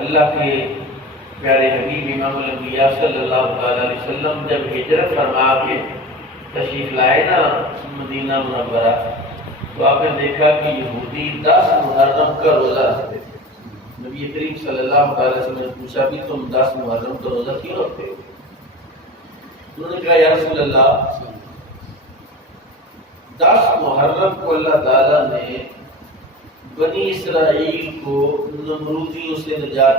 اللہ کے پیارے حبیب امام الانبیاء صلی اللہ علیہ وسلم جب ہجرت فرما کے تشریف لائے نا مدینہ منورہ، تو آپ نے دیکھا کہ یہودی 10 محرم کا روزہ رکھتے تھے۔ نبی کریم صلی اللہ علیہ وسلم نے پوچھا کہ تم 10 محرم کا روزہ کیوں رکھتے ہو؟ انہوں نے کہا یا رسول اللہ 10 محرم کو اللہ تعالیٰ نے بنی اسرائیل کو نمرودیوں سے نجات،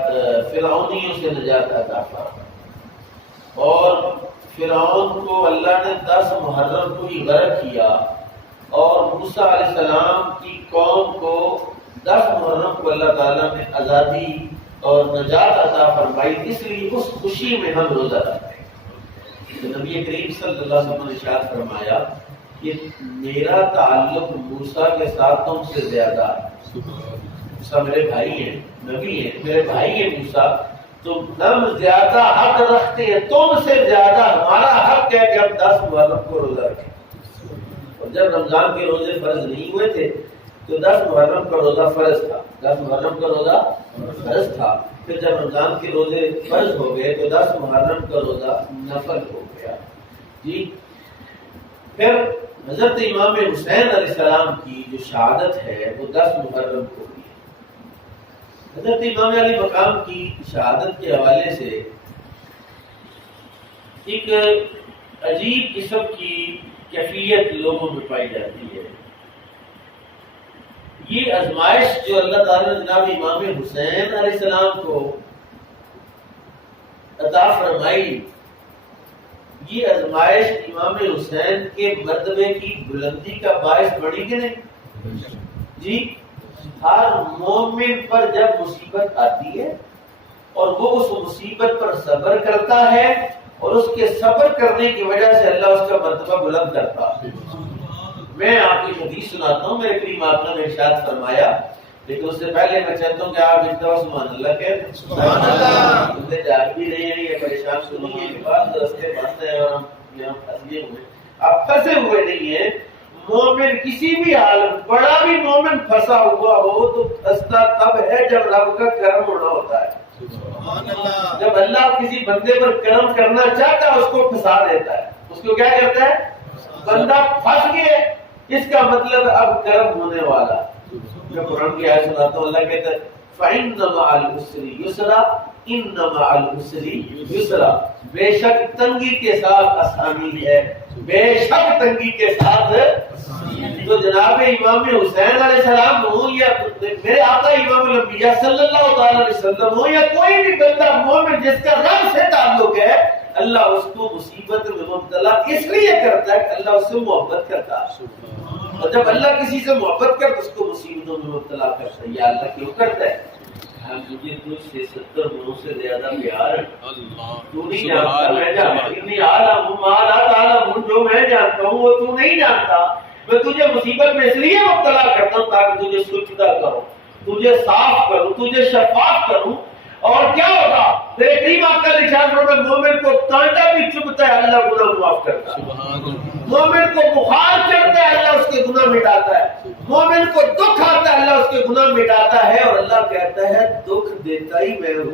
فرعونیوں سے نجات عطا فرمائی، اور فرعون کو اللہ نے 10 محرم کو ہی غرق کیا، اور موسیٰ علیہ السلام کی قوم کو 10 محرم کو اللہ تعالیٰ نے آزادی اور نجات عطا فرمائی، اس لیے اس خوشی میں ہم روزہ رکھتے ہیں۔ تو نبی کریم صلی اللہ علیہ وسلم نے ارشاد فرمایا کہ میرا تعلق موسیٰ کے ساتھ تم سے زیادہ ہے۔ موسیٰ میرے بھائی ہیں، نبی ہیں، میرے بھائی ہیں موسیٰ، تو ہم زیادہ حق رکھتے ہیں، تم سے زیادہ ہمارا حق ہے کہ ہم 10 محرم کو روزہ رکھیں۔ اور جب رمضان کے روزے فرض نہیں ہوئے تھے تو 10 محرم کا روزہ فرض تھا، 10 محرم کا روزہ فرض تھا، پھر جب رمضان کے روزے فرض ہو گئے تو 10 محرم کا روزہ نفل ہو گیا۔ جی پھر حضرت امام حسین علیہ السلام کی جو شہادت ہے وہ 10 محرم کو ہوئی ہے۔ حضرت امام علی مقام کی شہادت کے حوالے سے ایک عجیب قسم کی کیفیت لوگوں میں پائی جاتی ہے۔ یہ آزمائش جو اللہ تعالیٰ نے جناب امام حسین علیہ السلام کو عطا فرمائی، یہ آزمائش امام حسین کے مرتبے کی بلندی کا باعث بڑی کہ نہیں؟ جی ہر مومن پر جب مصیبت آتی ہے اور وہ اس مصیبت پر صبر کرتا ہے، اور اس کے صبر کرنے کی وجہ سے اللہ اس کا مرتبہ بلند کرتا ہے۔ میں آپ کو حدیث سناتا ہوں، میرے کریم آقا نے ارشاد فرمایا، لیکن اس سے پہلے میں چاہتا ہوں کہ آپ ایک دفعہ سبحان اللہ کہہ دیں۔ سبحان اللہ۔ بندے جاگ بھی رہے ہیں یا پریشان سنیے کہ بعض راستے بند ہیں اور ہم یہاں پھنسے ہوئے، آپ پھنسے ہوئے نہیں ہیں۔ مومن کسی بھی حال، بڑا بھی مومن پھنسا ہوا ہو تو پھنستا تب ہے جب رب کا کرم ہونا ہوتا ہے۔ جب اللہ کسی بندے پر کرم کرنا چاہتا ہے اس کو پھنسا دیتا ہے، اس کو کیا کرتا ہے؟ بندہ پھنس گیا، اس کا مطلب اب کرم ہونے والا۔ میں قرآن کی آیت سناتا ہوں، اللہ کہتا ہے فَإِنَّ مَعَ الْعُسْرِ يُسْرًا إِنَّ مَعَ الْعُسْرِ يُسْرًا، بے شک تنگی کے ساتھ آسانی ہے، بے شک تنگی کے ساتھ۔ تو جناب امام حسین علیہ السلام ہو یا میرے آقا امام الانبیاء صلی اللہ علیہ وسلم ہو یا کوئی بھی بندہ مومن جس کا رب سے تعلق ہے، اللہ اس کو مصیبت میں مبتلا اس لیے کرتا ہے کہ اللہ اس سے محبت کرتا ہے، اور جب اللہ کسی سے محبت کرتا ہے اس کو مصیبتوں میں مبتلا کرتا ہے۔ یا اللہ کیوں کرتا ہے؟ مجھے تجھ سے 70 گنوں سے زیادہ پیار ہے، تو نہیں جانتا، میں جانتا، اتنی عالم ہوں جو میں جانتا ہوں وہ تو نہیں جانتا۔ میں تجھے مصیبت میں اس لیے مبتلا کرتا ہوں تاکہ تجھے سوچتا کروں، تجھے صاف کروں، تجھے شفاف کروں۔ اور کیا ہوگا؟ میرے کریم آقا علیہ السلام مومن کو کانٹا بھی چبھتا ہے اللہ گناہ معاف کرتا ہے، مومن کو بخار چڑھتا ہے اللہ اس کے گناہ مٹاتا ہے، مومن کو دکھ آتا ہے اللہ اس کے گناہ مٹاتا ہے، اور اللہ کہتا ہے دکھ دیتا ہی میں ہوں۔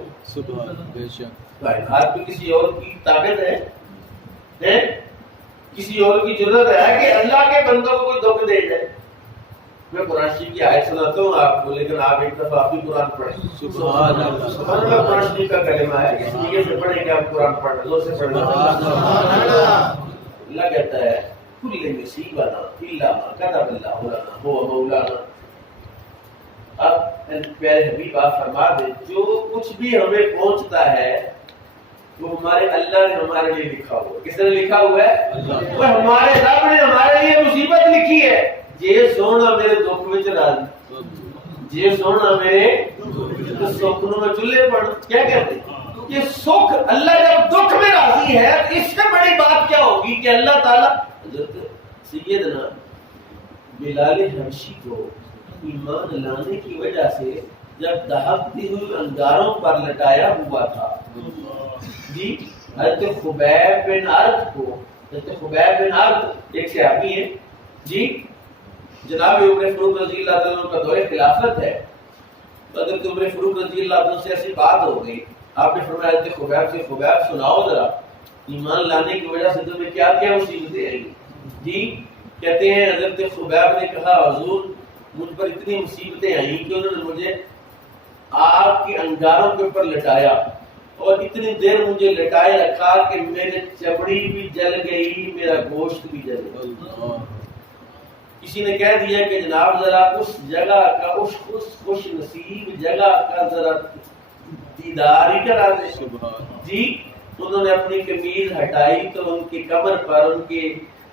کائنات میں کسی اور کی طاقت ہے؟ کسی اور کی ضرورت ہے کہ اللہ کے بندوں کو کوئی دکھ دے جائے؟ میں قرآن شریف کی آیت سناتا ہوں آپ کو، لیکن آپ ایک دفعہ آپ بھی قرآن پڑھیں۔ سبحان اللہ۔ سبحان اللہ قرآن شریف کا کلمہ ہے، اس لیے سے پڑھیں کہ آپ قرآن پڑھیں، زور سے پڑھیں۔ اللہ کہتا ہے کل مصیبۃ الا ما كتب اللہ لنا هو مولانا۔ اب پیارے حبیب آپ فرما دیں جو کچھ بھی ہمیں پہنچتا ہے وہ ہمارے اللہ نے ہمارے لیے لکھا ہوا ہے۔ کس نے لکھا ہوا ہے؟ وہ ہمارے رب نے ہمارے لیے مصیبت لکھی ہے۔ جے سونا میرے دکھ وچ راضی، جے سونا میرے سکھ نو میں چولہے پڑ، کیا کہتے ہیں کہ سکھ اللہ جب دکھ میں راضی ہے تو اس سے بڑی بات کیا ہوگی کہ اللہ تعالیٰ حضرت سیدنا بلال حبشی کو ایمان لانے کی وجہ سے جب دہکتی ہوئی انگاروں پر لٹایا ہوا تھا، جی حضرت خبیب بن عرب کو، حضرت خبیب بن عرب ایک صحابی ہے، جی جناب عمر فاروق رضی اللہ عنہ کا دور خلافت ہے، تو حضرت عمر فاروق رضی اللہ عنہ سے ایسی بات ہو گئی، آپ نے فرمایا حضرت خبیب سے، خبیب سناؤ ذرا ایمان لانے کی وجہ سے تمہیں کیا کیا مصیبتیں آئیں گی؟ جی کہتے ہیں حضرت خبیب نے کہا حضور مجھ پر اتنی مصیبتیں آئیں کہ انہوں نے مجھے آگ کے انگاروں کے اوپر لٹایا اور اتنی دیر مجھے لٹائے رکھا کہ میرے چمڑی بھی جل گئی، میرا گوشت بھی جل گیا۔ کسی نے کہہ دیا کہ جناب ذرا اس جگہ کا اس خوش نصیب جگہ کا ذرا دیدار ہی کرا دے۔ جی انہوں نے اپنی قمیض ہٹائی تو ان کی کمر پر، ان کے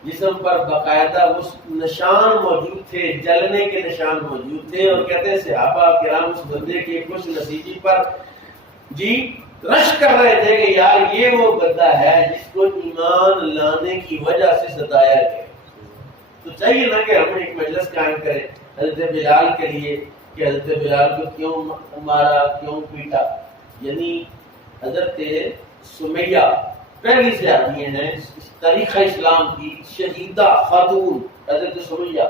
جسم پر باقاعدہ اس نشان موجود تھے، جلنے کے نشان موجود تھے، اور کہتے ہیں صحابہ کرام اس بندے کے خوش نصیبی پر جی رش کر رہے تھے کہ یار یہ وہ بندہ ہے جس کو ایمان لانے کی وجہ سے ستایا گیا۔ تو چاہیے نا کہ ہم ایک مجلس قائم کریں حضرت بلال کے لیے کہ حضرت بلال کو کیوں مارا، کیوں پیٹا۔ یعنی حضرت سمیہ پہلی سے آتی ہیں تاریخ اسلام کی شہیدہ خاتون حضرت سمیہ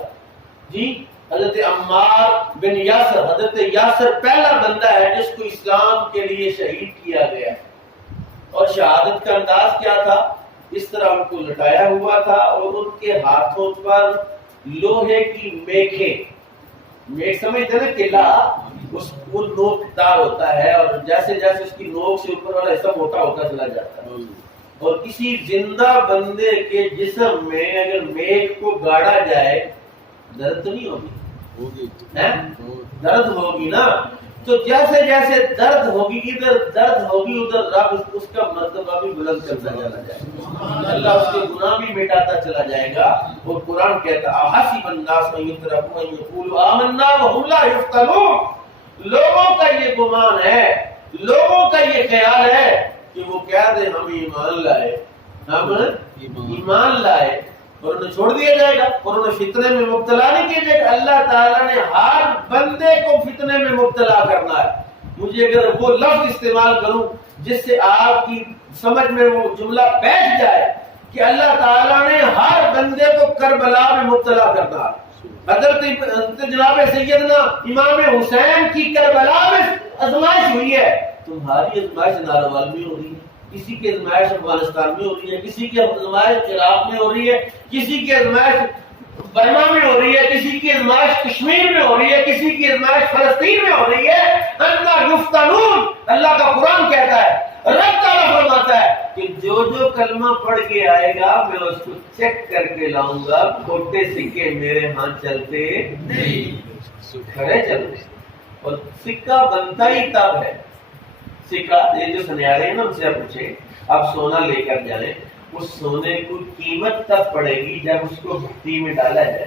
جی۔ حضرت عمار بن یاسر، حضرت یاسر پہلا بندہ ہے جس کو اسلام کے لیے شہید کیا گیا، اور شہادت کا انداز کیا تھا؟ اس طرح ان کو لٹایا ہوا تھا اور ان کے ہاتھوں پر لوہے کی میکھیں، میک سمجھتے نا قلعہ، اس وہ نوک دار ہوتا ہے اور جیسے جیسے اس کی نوک سے اوپر والا حصہ موٹا ہوتا چلا جاتا ہے، اور کسی زندہ بندے کے جسم میں اگر میک کو گاڑا جائے درد تو نہیں ہوگی، درد ہوگی نا۔ تو جیسے جیسے درد ہوگی، ادھر درد ہوگی ادھر رب اس کا مرتبہ بھی بلند کرتا چلا جائے گا، اللہ اس کے گناہ بھی مٹاتا چلا جائے گا۔ اور قرآن کہتا ہے حسب الناس ان یترکوا ان یقولوا آمنا وهم لا یفتنون، لوگوں کا یہ گمان ہے، لوگوں کا یہ خیال ہے کہ وہ کہہ دیں ہم ایمان لائے، ہم ایمان لائے، اور انہیں چھوڑ دیا جائے گا اور انہیں فتنے میں مبتلا نہیں کیا جائے گا۔ اللہ تعالیٰ نے ہر بندے کو فتنے میں مبتلا کرنا ہے۔ مجھے اگر وہ لفظ استعمال کروں جس سے آپ کی سمجھ میں وہ جملہ بیٹھ جائے کہ اللہ تعالیٰ نے ہر بندے کو کربلا میں مبتلا کرنا ہے۔ حضرت جناب سیدنا امام حسین کی کربلا میں آزمائش ہوئی ہے، تمہاری آزمائش ناروال میں ہو رہی ہے، کسی کی آزمائش افغانستان میں ہو رہی ہے، کسی کی آزمائش عراق میں ہو رہی ہے، کسی کی آزمائش برما میں ہو رہی ہے، کسی کی آزمائش کشمیر میں ہو رہی ہے، کسی کی آزمائش فلسطین میں ہو رہی ہے۔ اللہ یفتنون، اللہ کا قرآن کہتا ہے، رب تعالیٰ فرماتا ہے کہ جو کلمہ پڑھ کے آئے گا میں اس کو چیک کر کے لاؤں گا، کھوٹے سکے میرے ہاں چلتے نہیں، کھڑے چلتے، اور سکہ بنتا ہی تب ہے۔ سکہ یہ جو سنیارے ہیں نا ان سے آپ پوچھیں، آپ سونا لے کر جائیں، اس سونے کو قیمت تب پڑے گی جب اس کو بھٹی میں ڈالا جائے،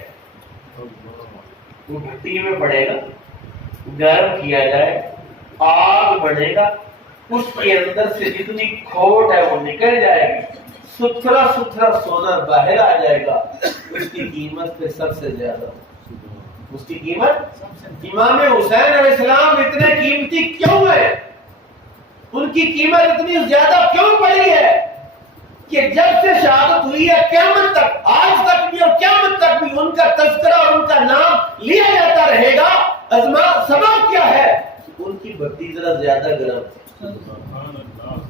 وہ بھٹی میں پڑے گا، گرم کیا جائے، آگ بڑھے گا، اس کے اندر سے جتنی کھوٹ ہے وہ نکل جائے گی، ستھرا ستھرا سونا باہر آ جائے گا، اس کی قیمت پہ سب سے زیادہ، اس کی قیمت۔ امام حسین علیہ السلام اتنے قیمتی کیوں ہے؟ ان کی قیمت اتنی زیادہ کیوں پڑی ہے کہ جب سے شہادت ہوئی ہے قیامت تک، آج تک بھی اور قیامت تک بھی ان کا تذکرہ اور ان کا نام لیا جاتا رہے گا۔ سبب کیا ہے؟ ان کی بتی ذرا زیادہ گرم تھی،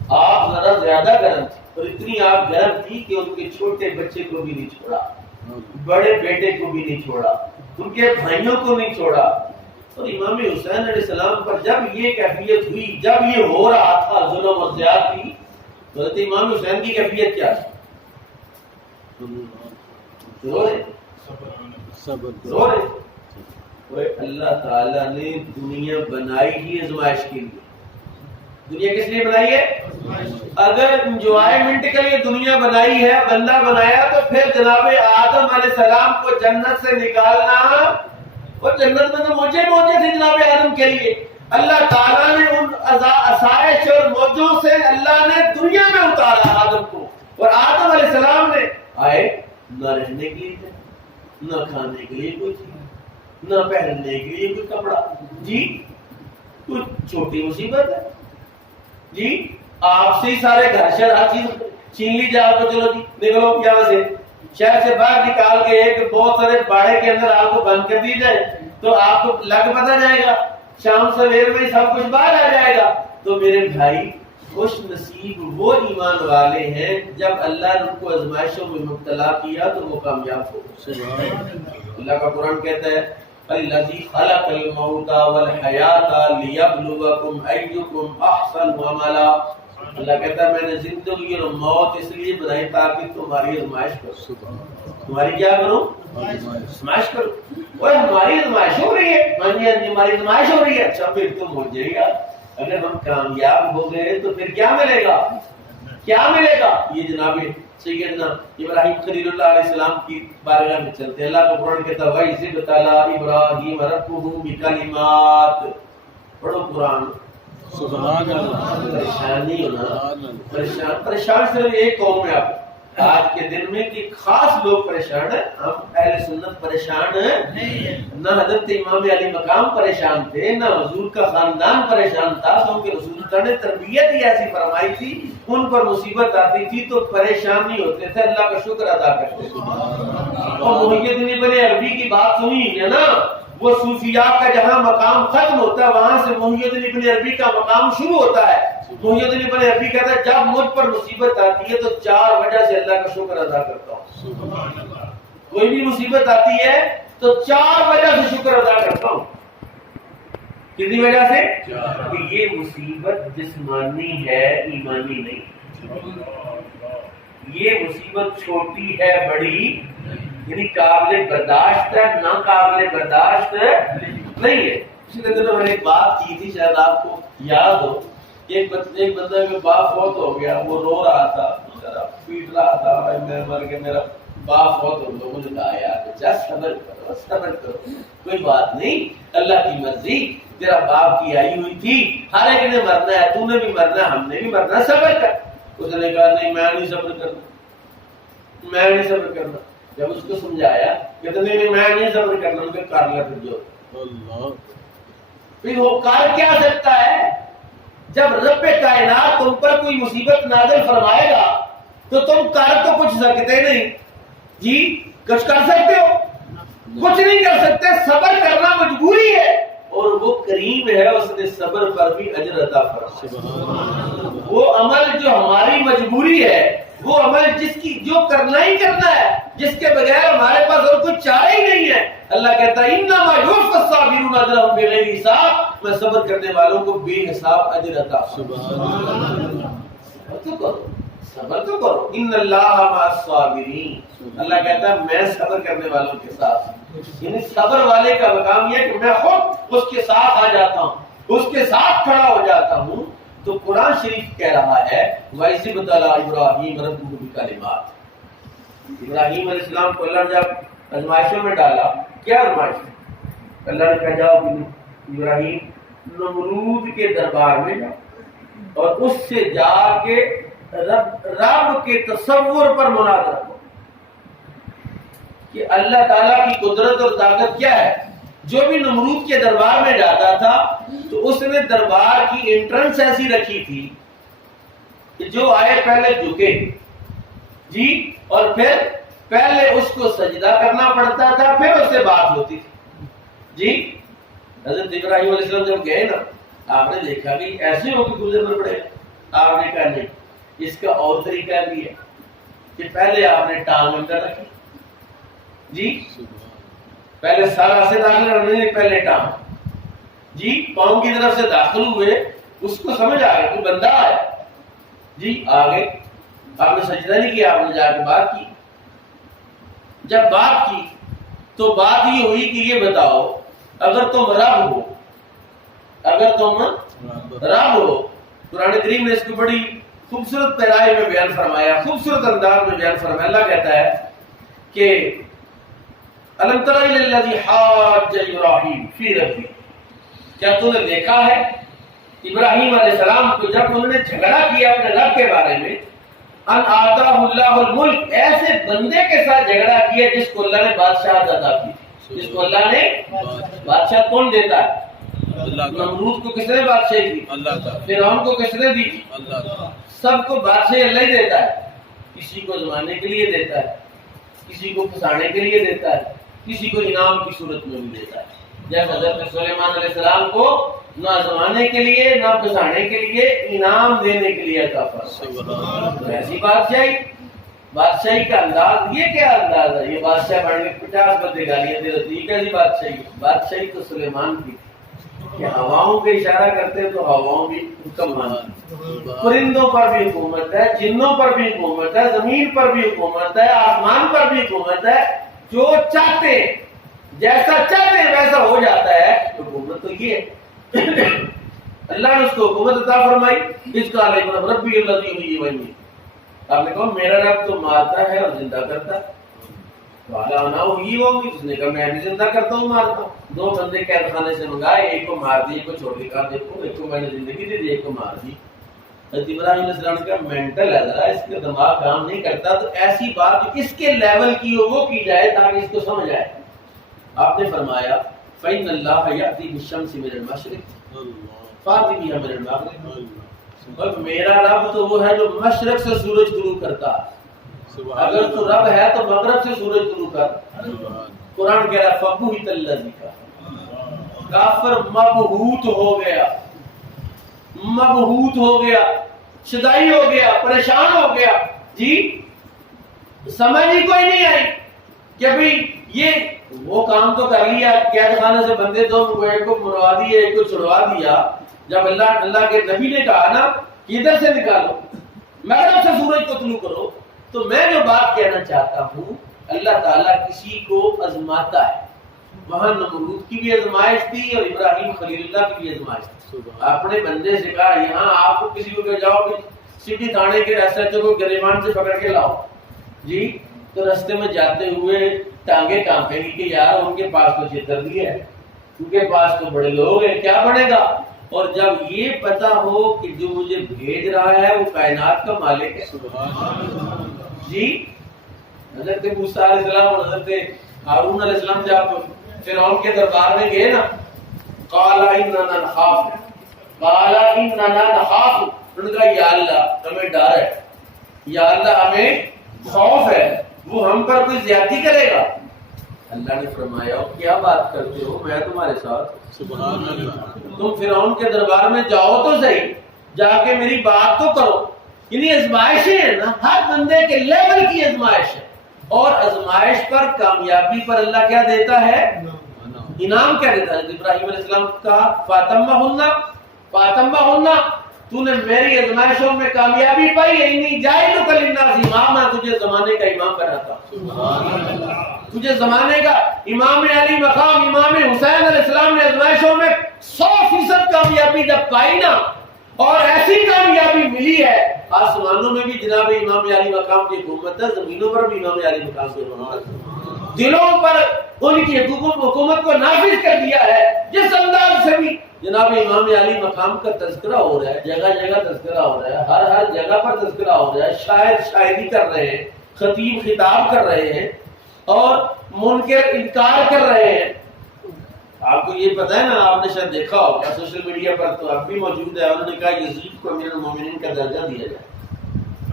آگ ذرا زیادہ گرم تھی، اور اتنی آگ گرم تھی کہ ان کے چھوٹے بچے کو بھی نہیں چھوڑا، بڑے بیٹے کو بھی نہیں چھوڑا، ان کے بھائیوں کو نہیں چھوڑا۔ اور امام حسین علیہ السلام پر جب یہ کیفیت ہوئی، جب یہ ہو رہا تھا ظلم اور زیادتی، تو حضرت امام حسین کی کیفیت کیا تھی؟ صبر۔ اللہ تعالیٰ نے دنیا بنائی ہی آزمائش کے لیے۔ دنیا کس لیے بنائی ہے؟ اگر انجوائمنٹ کے لیے دنیا بنائی ہے، بندہ بنایا، تو پھر جناب آدم علیہ السلام کو جنت سے نکالنا، اور جنت میں تو موجے تھے جناب آدم کے لیے، اللہ تعالیٰ نے ان آسائش اور موجوں سے اللہ نے دنیا میں اتارا آدم کو، اور آدم علیہ السلام نے آئے نہ رہنے کے لیے، نہ کھانے کے لیے کوئی چیز، نہ پہننے کے لیے کوئی کپڑا، جی کوئی چھوٹی مصیبت ہے جی، آپ سے ہی سارے گھر شہر ہر چیز چھین لی جائے، آپ کو چلو جی نکلو یہاں سے، شہر سے باہر نکال کے ایک بہت سارے باڑے کے اندر آپ کو بند کر دی جائے تو آپ کو لگ پتا جائے گا، شام سویر میں سب کچھ باہر آ جائے گا. تو میرے بھائی خوش نصیب وہ ایمان والے ہیں جب اللہ نے ان کو آزمائشوں میں مبتلا کیا تو وہ کامیاب ہو. اللہ کا قرآن کہتا ہے الذی خلق الموت والحیات لیبلوکم ایکم احسن عملا. اللہ کہتا ہے میں نے زندگی اور موت اس لیے بنائی تاکہ تمہاری آزمائش کروں. تمہاری کیا کروں؟ آزمائش کروں. اوے ہماری آزمائش ہو رہی ہے. ہاں جی ہماری آزمائش ہو رہی ہے. اچھا پھر تم ہو جائے گا. اگر ہم کامیاب ہو گئے تو پھر کیا ملے گا؟ کیا ملے گا؟ یہ جناب سیدنا ابراہیم خلیل اللہ علیہ السلام کی بارگاہ میں چلتے. اللہ کا قرآن کہتا ہے وَإِذِ ابْتَلَىٰ إِبْرَاهِيمَ رَبُّهُ بِكَلِمَاتٍ. پڑھو قرآن. سبحان اللہ. پریشانی ہونا پریشان صرف ایک قوم ہے. آپ آج کے دن میں کہ خاص لوگ پریشان ہیں. ہم اہل سنت پریشان ہیں. نہ حضرت امام علی مقام پریشان تھے, نہ حضور کا خاندان پریشان تھا, کیونکہ رسول اللہ نے تربیت ہی ایسی فرمائی تھی. ان پر مصیبت آتی تھی تو پریشان نہیں ہوتے تھے, اللہ کا شکر ادا کرتے تھے. اور محی الدین ابن عربی کی بات سنی ہے نا, وہ صوفیات کا جہاں مقام ختم ہوتا ہے وہاں سے محی الدین ابن عربی کا مقام شروع ہوتا ہے. محی الدین ابن عربی کہتا ہے جب مجھ پر مصیبت آتی ہے تو 4 وجہ سے اللہ کا شکر ادا کرتا ہوں. کوئی بھی مصیبت آتی ہے تو 4 وجہ سے شکر ادا کرتا ہوں. کتنی وجہ سے؟ کہ یہ مصیبت جسمانی ہے, ایمانی نہیں. یہ مصیبت چھوٹی ہے, بڑی یعنی قابل برداشت ہے, نہ قابل برداشت نہیں ہے. پچھلے دنوں میں نے ایک بات کی تھی, شاید آپ کو یاد ہو. ایک بندہ کا باپ فوت ہو گیا, وہ رو رہا تھا, پیٹ رہا تھا, میں مر گیا, میرا باپ فوت ہو. لوگوں نے کہا یار بیٹا صبر کرو, صبر کرو, کوئی بات نہیں, اللہ کی مرضی, تیرا باپ کی آئی ہوئی تھی, ہر ایک نے مرنا ہے, تو نے بھی مرنا ہے, ہم نے بھی مرنا ہے, صبر کر. اس نے کہا نہیں میں نہیں صبر کرنا, میں نہیں صبر کرنا. جب اس کو سمجھایا کہتے نہیں میں نہیں صبر کرنا, ان کے کر لیا پھر جو پھر وہ کر کیا سکتا ہے. جب رب کائنات تم پر کوئی مصیبت نازل فرمائے گا تو تم کر تو کچھ سکتے نہیں. جی کچھ کر سکتے ہو؟ کچھ نہیں کر سکتے. صبر کرنا مجبوری ہے, اور وہ کریم ہے, اس نے صبر پر بھی اجر عطا فرمایا. وہ عمل جو ہماری مجبوری ہے, وہ عمل جس کی جو کرنا ہی کرنا ہے, جس کے بغیر ہمارے پاس اور کوئی چارہ ہی نہیں ہے. اللہ کہتا ہے انما یوفی الصابرون اجرهم بغیر حساب, میں صبر کرنے والوں کو بے حساب اجر عطا. سبحان اللہ. تو کرو, صبر تو کرو. ان اللہ مع الصابرین. اللہ کہتا ہے میں صبر کرنے والوں کے ساتھ. یعنی صبر والے کا مقام یہ کہ میں خود اس کے ساتھ آ جاتا ہوں, اس کے ساتھ کھڑا ہو جاتا ہوں. تو قرآن شریف کہہ رہا ہے وَإِذِ ابْتَلَىٰ إِبْرَاهِيمَ رَبُّهُ بِكَلِمَاتٍ. ابراہیم علیہ السلام کو اللہ نے جب آزمائشوں میں ڈالا, کیا آزمائش؟ اللہ نے کہا جاؤ ابراہیم نمرود کے دربار میں جاؤ اور اس سے جا کے رب کے تصور پر مناظرہ کرو کہ اللہ تعالیٰ کی قدرت اور طاقت کیا ہے. جو بھی نمرود کے دربار میں جاتا تھا تو اس نے دربار کی انٹرنس ایسی رکھی تھی کہ جو آئے پہلے جھکے جی, اور پھر پہلے اس کو سجدہ کرنا پڑتا تھا, پھر اس سے بات ہوتی تھی جی. حضرت ابراہیم علیہ السلام جب گئے نا, آپ نے دیکھا کہ ایسے ہو کے گزرنا پڑے. آپ نے کہا نہیں, اس کا اور طریقہ بھی ہے کہ پہلے آپ نے ٹانگ اندر رکھی جی, پہلے سارا سے داخل کرنے, پہلے ٹانگ جی, پاؤں کی طرف سے داخل ہوئے, اس کو سمجھ آ گیا کہ بندہ آیا جی, آگے آپ نے سجدہ نہیں کیا, آپ نے جا کے بات کی. جب بات کی تو بات یہ ہوئی کہ یہ بتاؤ اگر تم رب ہو, اگر تم رب ہو. قرآن کریم نے اس کو بڑی خوبصورت پیرائے میں بیان فرمایا, خوبصورت انداز میں بیان فرمایا. اللہ کہتا ہے کہ الم تر الی الذی حاج ابراہیم فی ربہ, کیا تو نے دیکھا ہے ابراہیم علیہ السلام کو جب انہوں نے جھگڑا کیا اپنے رب کے بارے میں, ان آتاہ اللہ الملک, ایسے بندے کے ساتھ جھگڑا کیا جس کو اللہ نے بادشاہت عطا کی, جس کو اللہ نے بادشاہت کون دیتا ہے؟ نمرود کو کس نے بادشاہی دی؟ اللہ تعالی. فرعون کو کس نے دی؟ اللہ تعالی. سب کو بادشاہی اللہ ہی دیتا ہے. کسی کو زمانے کے لیے دیتا ہے, کسی کو پھنسانے کے لیے دیتا ہے, کسی کو انعام کی صورت میں بھی دیتا ہے. جب حضرت سلیمان علیہ السلام کو نہ آزمانے کے لیے نہ پھنسانے کے لیے، انعام دینے کے لیے عطا فرمایا۔ ایسی بادشاہی کا انداز، یہ کیا انداز ہے؟ یہ بادشاہ بڑھ کے 50 بندے گالیاں دے رہی کیسی بادشاہی تو سلیمان کی کہ ہواؤں پہ اشارہ کرتے تو ہواؤں بھی حکم مانتی، پرندوں پر بھی حکومت ہے، جنوں پر بھی حکومت ہے، زمین پر بھی حکومت ہے، آسمان پر بھی حکومت ہے، جو چاہتے جیسا چاہتے ہیں ویسا ہو جاتا ہے۔ حکومت تو یہ ہے، اللہ نے اس کو حکومت عطا فرمائی۔ اس کا علیہ ربی الذی یحیی ویمیت، آپ نے کہا میرا رب تو مارتا ہے اور زندہ کرتا ہے، اس نے کہا میں بھی زندہ کرتا ہوں مارتا ہوں۔ 2 بندے قید خانے سے منگائے، ایک کو مار دی، ایک کو چھوڑ کے کہا دیکھو ایک کو میں نے زندگی دی، ایک کو مار دی۔ حضرت ابراہیم علیہ السلام کا مینٹل ہے ذرا، اس کا دماغ کام نہیں کرتا، تو ایسی بات جو اس کے لیول کی ہو وہ کی جائے تاکہ اس کو سمجھ آئے۔ آپ نے فرمایا فَإِنَّ اللَّهَ يَأْتِي بِالشَّمْسِ مِنَ الْمَشْرِقِ فَأْتِ بِهَا مِنَ الْمَغْرِبِ، اور میرا رب تو وہ ہے جو مشرق سے سورج طلوع کرتا ہے، اگر تو رب ہے تو مغرب سے سورج طلوع کر۔ قرآن کہہ رہا فَبُہِتَ الَّذِي كَفَرَ، کافر مبہوت ہو گیا، شدائی ہو گیا، پریشان ہو گیا، جی سمجھ ہی کوئی نہیں آئی کہ ابھی یہ وہ کام تو کر لیا، قید خانے سے بندے تو ایک کو مروا دیے، ایک کو چھڑوا دیا۔ جب اللہ کے نبی نے کہا نا کہ ادھر سے نکالو، مغرب سے سورج کو طلوع کرو، تو میں جو بات کہنا چاہتا ہوں، اللہ تعالیٰ کسی کو آزماتا ہے۔ وہاں نمرود کی بھی آزمائش تھی اور ابراہیم خلیل اللہ کی بھی آزمائش تھی۔ اپنے بندے سے کہا یہاں آپ کو کسی کو جاؤ کہ سٹی تھانے کے ایس ایچ او کو گریبان سے پکڑ کے لاؤ، جی تو رستے میں جاتے ہوئے ٹانگیں کانپیں گی کہ یار ان کے پاس تو چھتر بھی ہے، ان کے پاس تو بڑے لوگ ہیں، کیا بنے گا؟ اور جب یہ پتا ہو کہ جو مجھے بھیج رہا ہے وہ کائنات کا مالک ہے، جی حضرت موسیٰ علیہ السلام اور حضرت ہارون علیہ السلام جب فرعون کے دربار میں گئے نا، قال اننا نخاف، انہوں نے کہا یا اللہ ہمیں ڈر ہے، یا اللہ ہمیں خوف ہے، وہ ہم پر کوئی زیادتی کرے گا۔ اللہ نے فرمایا کیا بات کرتے ہو، میں تمہارے ساتھ، سبحان اللہ، تم فرعون کے دربار میں جاؤ تو صحیح، جا کے میری بات تو کرو۔ یعنی آزمائشیں ہیں نا، ہر بندے کے لیول کی آزمائش ہے، اور آزمائش پر کامیابی پر اللہ کیا دیتا ہے؟ انعام کیا دیتا ہے؟ ابراہیم علیہ السلام کا فاتمہن، تو نے میری آزمائشوں میں کامیابی پائی، انی جاعلک للناس اماما، تجھے زمانے کا امام بناتا ہوں، تجھے زمانے کا امام علی مقام امام حسین علیہ السلام نے آزمائشوں میں 100% کامیابی جب پائی نا، اور ایسی کامیابی ملی ہے، آسمانوں میں بھی جناب امام علی مقام کی حکومت ہے، زمینوں پر بھی امام علی مقام کی حکومت ہے، دلوں پر ان کی حکومت کو نافذ کر دیا ہے۔ جس انداز سے بھی جناب امام علی مقام کا تذکرہ ہو رہا ہے، جگہ جگہ تذکرہ ہو رہا ہے، ہر جگہ پر تذکرہ ہو رہا ہے، شاعر شاعری کر رہے ہیں، خطیب خطاب کر رہے ہیں، اور منکر انکار کر رہے ہیں۔ آپ کو یہ پتہ ہے نا، آپ نے شاید دیکھا ہوگا سوشل میڈیا پر تو اب بھی موجود ہے، انہوں نے کہا یزید کو امیر المومنین کا درجہ دیا جائے،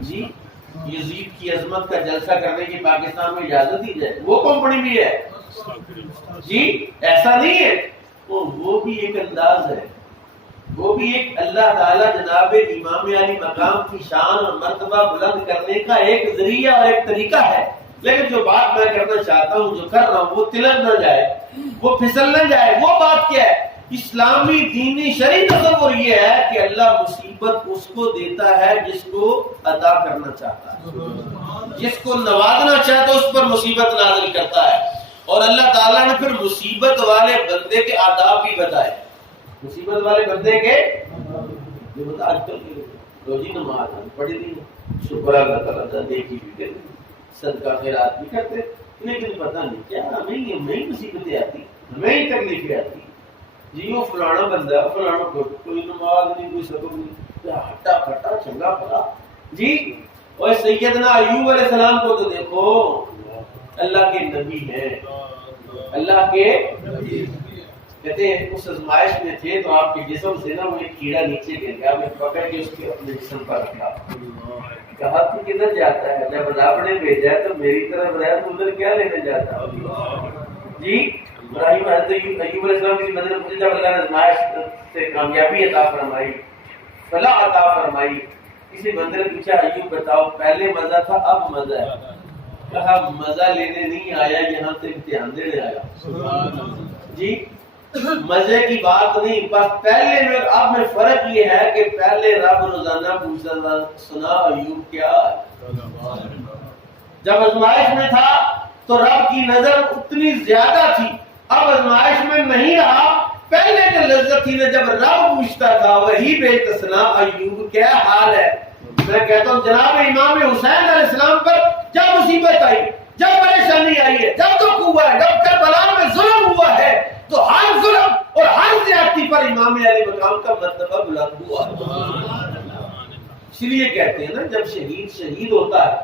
جی یزید کی عظمت کا جلسہ کرنے کی پاکستان میں اجازت دی جائے، وہ کمپنی بھی ہے، جی ایسا نہیں ہے، وہ بھی ایک انداز ہے، وہ بھی ایک اللہ تعالیٰ جناب امام علی مقام کی شان اور مرتبہ بلند کرنے کا ایک ذریعہ اور ایک طریقہ ہے۔ لیکن جو بات میں کرنا چاہتا ہوں، جو کر رہا ہوں، وہ تلک نہ جائے، وہ پھسل نہ جائے۔ وہ بات کیا ہے؟ اسلامی دینی شرعی تصور یہ ہے کہ اللہ مصیبت اس کو دیتا ہے جس کو عطا کرنا چاہتا ہے، جس کو نوازنا چاہتا ہے اس پر مصیبت نازل کرتا ہے۔ اور اللہ تعالیٰ نے پھر مصیبت والے بندے کے آداب بھی بتائے، مصیبت والے بندے کے جو بتا آج کل کی روزی نماز ہم پڑھی نہیں، شکر اللہ تعالیٰ دیکھی بھی کرتے، صدقہ خیرات بھی کرتے، لیکن پتہ نہیں کیا ہمیں مصیبتیں آتی، ہمیں ہی تکلیفیں آتی، جی وہ فلانا بندہ فلانا کوئی نماز نہیں، کوئی سبب نہیں، ہٹا کھٹا چنگا پڑا، جی۔ اور سیدنا ایوب علیہ السلام کو تو دیکھو، اللہ کے نبی ہیں، اللہ کے کہتے ہیں اس آزمائش میں تھے تو آپ کے جسم سے نا وہ ایک کیڑا نیچے گر گیا، میں پکڑ کے اس کے اپنے جسم پر رکھا، کہا تو کدھر جاتا ہے؟ جب رب نے بھیجا تو میری طرف رہا تو ادھر کیا لینے جاتا، جی ابراہیم حضرت ایوب علیہ السلام کی مدد میں جب اللہ نے آزمائش سے کامیابی عطا فرمائی، فلاح عطا فرمائی، کسی بندے نے پوچھا ایوب بتاؤ پہلے مزہ تھا اب مزہ ہے؟ کہا مزہ لینے نہیں آیا، یہاں سے امتحان دینے آیا۔ جی مزے کی بات نہیں، بس پہلے میں اب میں فرق یہ ہے کہ پہلے رب روزانہ پوچھتا سنا ایوب کیا ہے؟ جب آزمائش میں تھا تو رب کی نظر اتنی زیادہ تھی، اب آزمائش میں نہیں رہا، پہلے جو لذت تھی نا جب رب پوچھتا تھا وہی بیٹا سنا ایوب کیا حال ہے۔ میں کہتا ہوں جناب امام حسین علیہ السلام پر جب مصیبت آئی، جب پریشانی آئی ہے، جب دکھ ہوا ہے، جب کربلا میں ظلم ہوا ہے، تو ہر ظلم اور ہر زیادتی پر امام علی مقام کا مرتبہ بلند ہوا۔ اس لیے کہتے ہیں نا جب شہید ہوتا ہے،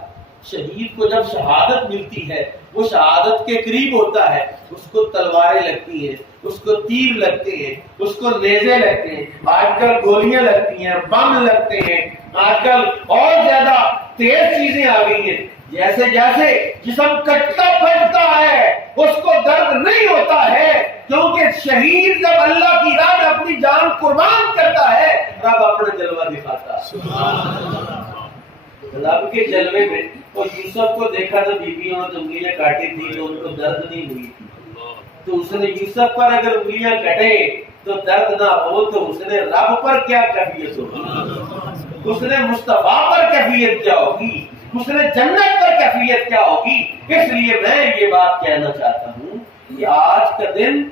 شہید کو جب شہادت ملتی ہے وہ شہادت کے قریب ہوتا ہے، اس کو تلواریں لگتی ہیں، اس کو تیر لگتے ہیں، اس کو نیزے لگتے ہیں، آج کل گولیاں لگتی ہیں، بم لگتے ہیں، آج کل اور زیادہ تیز چیزیں آ گئی ہیں۔ جیسے جیسے جسم کٹتا پھٹتا ہے اس کو درد نہیں ہوتا ہے، کیونکہ شہید جب اللہ کی راہ میں اپنی جان قربان کرتا ہے رب اپنا جلوہ دکھاتا ہے۔ رب کے جلوے میں وہ یوسف کو دیکھا تو بیویوں نے انگلیاں کاٹی تھی تو ان کو درد نہیں ہوئی تھی، تو اس نے یوسف پر اگر انگلیاں کٹے تو درد نہ ہو تو اس نے رب پر کیا کیفیت ہوگی، اس نے مصطفیٰ پر کیفیت کیا ہوگی، اس نے جنت پر کیفیت کیا ہوگی۔ اس لیے میں یہ بات کہنا چاہتا ہوں کہ آج کا دن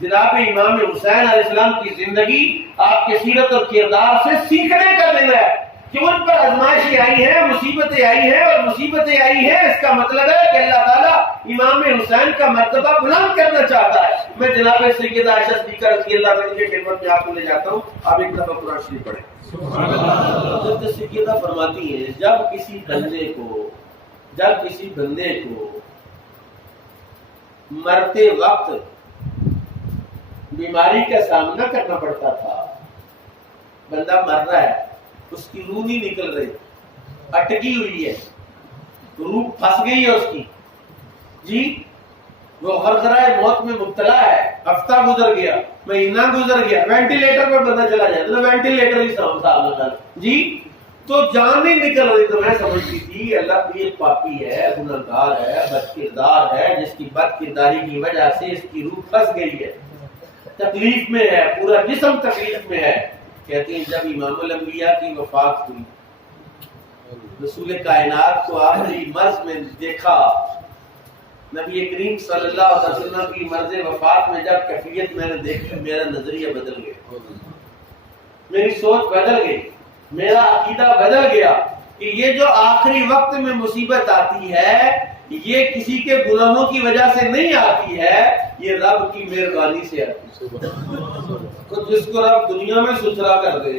جناب امام حسین علیہ السلام کی زندگی آپ کے سیرت اور کردار سے سیکھنے کا دن ہے کہ ان پر آزمائشیں آئی ہیں، مصیبتیں آئی ہیں، اور مصیبتیں آئی ہیں اس کا مطلب ہے کہ اللہ تعالیٰ امام حسین کا مرتبہ بلند کرنا چاہتا ہے۔ میں جناب سیدہ عائشہ صدیقہ رضی اللہ عنہا کی خدمت میں آپ کو لے جاتا ہوں، آپ ایک دفعہ قرآن شریف پڑھیں۔ حضرت سیدہ فرماتی ہیں جب کسی بندے کو مرتے وقت بیماری کا سامنا کرنا پڑتا تھا، بندہ مر رہا ہے، اس کی روح نہیں نکل رہی، اٹکی ہوئی ہے، روح پھنس گئی ہے اس کی، جی وہ غرغرۂ موت میں مبتلا ہے، ہفتہ گزر گیا، مہینہ گزر گیا، وینٹیلیٹر پر بندہ چلا جائے تو وینٹیلیٹر ہی سامنے جی تو جان نہیں نکل رہی، تو میں سمجھتی تھی اللہ بھی ایک پاپی ہے، گنہگار ہے، بد کردار ہے، جس کی بد کرداری کی وجہ سے اس کی روح پھنس گئی ہے، تکلیف میں ہے، پورا جسم تکلیف میں ہے۔ کہتے ہیں جب امام الانبیاء کی وفات ہوئی، رسول کائنات کو آخری مرض میں دیکھا، نبی کریم صلی اللہ علیہ وسلم کی مرض وفات میں جب کیفیت میں نے دیکھی، میرا نظریہ بدل گیا، میری سوچ بدل گئی، میرا عقیدہ بدل گیا کہ یہ جو آخری وقت میں مصیبت آتی ہے یہ کسی کے گناہوں کی وجہ سے نہیں آتی ہے، یہ رب کی مہربانی سے آتی ہے۔ تو جس کو رب دنیا میں ستھرا کر دے،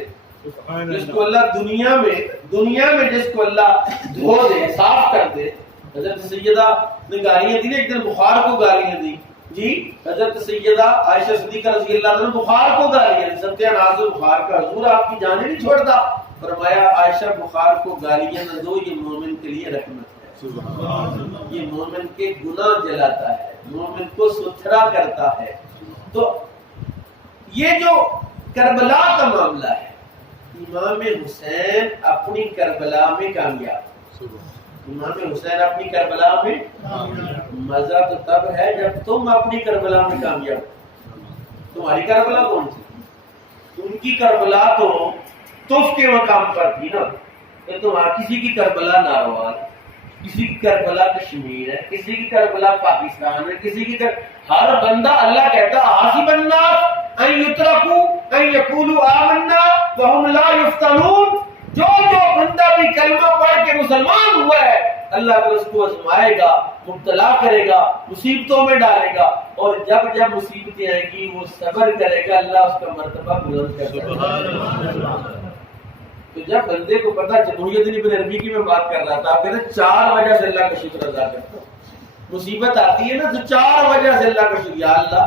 جس کو اللہ دنیا میں جس کو اللہ دھو دے، صاف کر دے۔ حضرت سیدہ نے گالیاں دی نا، ایک دن بخار کو گالیاں دی، جی حضرت سیدہ عائشہ صدیقہ رضی اللہ عنہ بخار کو گالیاں دی، ستیہ ناز بخار کا، حضور آپ کی جانیں نہیں چھوڑتا، فرمایا عائشہ بخار کو گالیاں نہ دو، یہ مومن کے لیے رحمت ہے، یہ مومن کے گناہ جلاتا ہے، مومن کو ستھرا کرتا ہے۔ تو یہ جو کربلا کا معاملہ ہے، امام حسین اپنی کربلا میں کامیاب، امام حسین اپنی کربلا میں مزہ تو تب ہے جب تم اپنی کربلا میں کامیاب۔ تمہاری کربلا کون سی؟ ان کی کربلا تو تف کے مقام پر تھی نا، کہ تمہاری کسی کی کربلا ناروان، کسی کی کربلا کشمیر ہے، کسی کی کربلا پاکستان ہے، کسی کی ہر بندہ اللہ کہتا حاسب الناس ان یترکوا ان یقولوا آمنا وهم لا یفتنون، جو بندہ بھی کلمہ پڑھ کے مسلمان ہوا ہے اللہ کو اس کو آزمائے گا، مبتلا کرے گا، مصیبتوں میں ڈالے گا، اور جب جب مصیبتیں آئیں گی وہ صبر کرے گا، اللہ اس کا مرتبہ بلند کرے گا۔ تو جب بندے کو پتا، جمہوریت ابن عربی کی میں بات کر رہا تھا، آپ کہتے ہیں 4 وجہ سے اللہ کا شکر ادا کرتا ہوں، مصیبت آتی ہے نا تو 4 وجہ سے اللہ کا شکر، یا اللہ